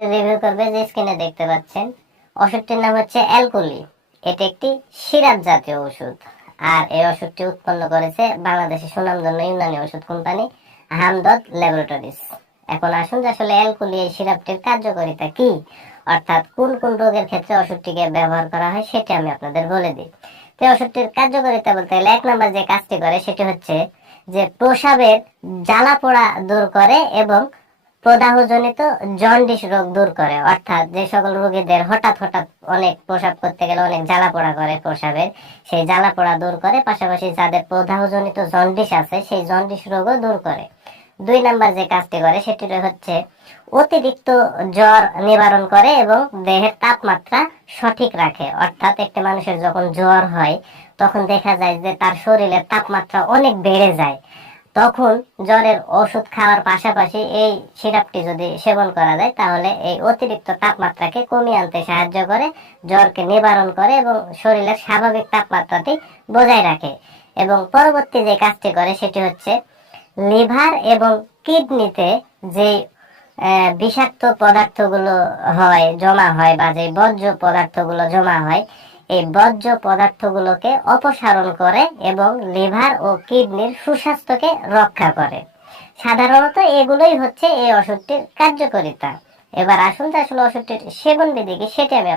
Review করবে, যে স্ক্রিনে দেখতে পাচ্ছেন ওষুধটির নাম হচ্ছে অ্যালকুলি। এটি একটি সিরাপ জাতীয় ওষুধ, আর এই ওষুধটি উৎপন্ন করেছে বাংলাদেশের সুনামধন্য ইউনানি ওষুধ কোম্পানি হামদর্দ ল্যাবরেটরিজ। এখন আসুন যে আসলে অ্যালকুলি এই সিরাপটির কার্যকারিতা কি, অর্থাৎ কোন কোন রোগের ক্ষেত্রে ওষুধটিকে ব্যবহার করা হয় সেটি আমি আপনাদের বলে দিই। তো ওষুধটির কার্যকারিতা বলতে গেলে 1 নম্বর যে কাজটি করে সেটি হচ্ছে যে প্রস্রাবের জ্বালা পোড়া দূর করে এবং প্রদাহজনিত জন্ডিস রোগ দূর করে। অর্থাৎ যে সকল রোগীদের হঠাৎ হঠাৎ অনেক প্রস্রাব করতে গেলে অনেক জ্বালা পোড়া করে প্রস্রাবের, সেই জ্বালা পোড়া দূর করে, পাশাপাশি যাদের প্রদাহজনিত জন্ডিস আছে সেই জন্ডিস রোগও দূর করে। 2 নাম্বার যে কাজটি করে সেটি হচ্ছে অতিরিক্ত জ্বর নিবারণ করে এবং দেহের তাপমাত্রা সঠিক রাখে। অর্থাৎ একটা মানুষের যখন জ্বর হয় তখন দেখা যায় যে তার শরীরের তাপমাত্রা অনেক বেড়ে যায়। তখন জ্বরের ওষুধ খাওয়ার পাশাপাশি এই সিরাপটি যদি সেবন করা যায় তাহলে এই অতিরিক্ত তাপমাত্রাকে কমিয়ে আনতে সাহায্য করে, জ্বরকে নিবারণ করে এবং শরীরের স্বাভাবিক তাপমাত্রাটি বজায় রাখে। এবং পরবর্তী যে কাজটি করে সেটি হচ্ছে লিভার এবং কিডনিতে যে বিষাক্ত পদার্থগুলো হয় জমা হয়, বা যে বর্জ্য পদার্থগুলো জমা হয়, এই বর্জ্য পদার্থগুলোকে অপসারণ করে এবং লিভার ও কিডনির সুস্বাস্থ্যকে রক্ষা করে। সাধারণত এগুলোই হচ্ছে এই ওষুধটির কার্যকারিতা। এবার আসুন যে আসলে ওষুধটির সেবন বিধি কি সেটি আমি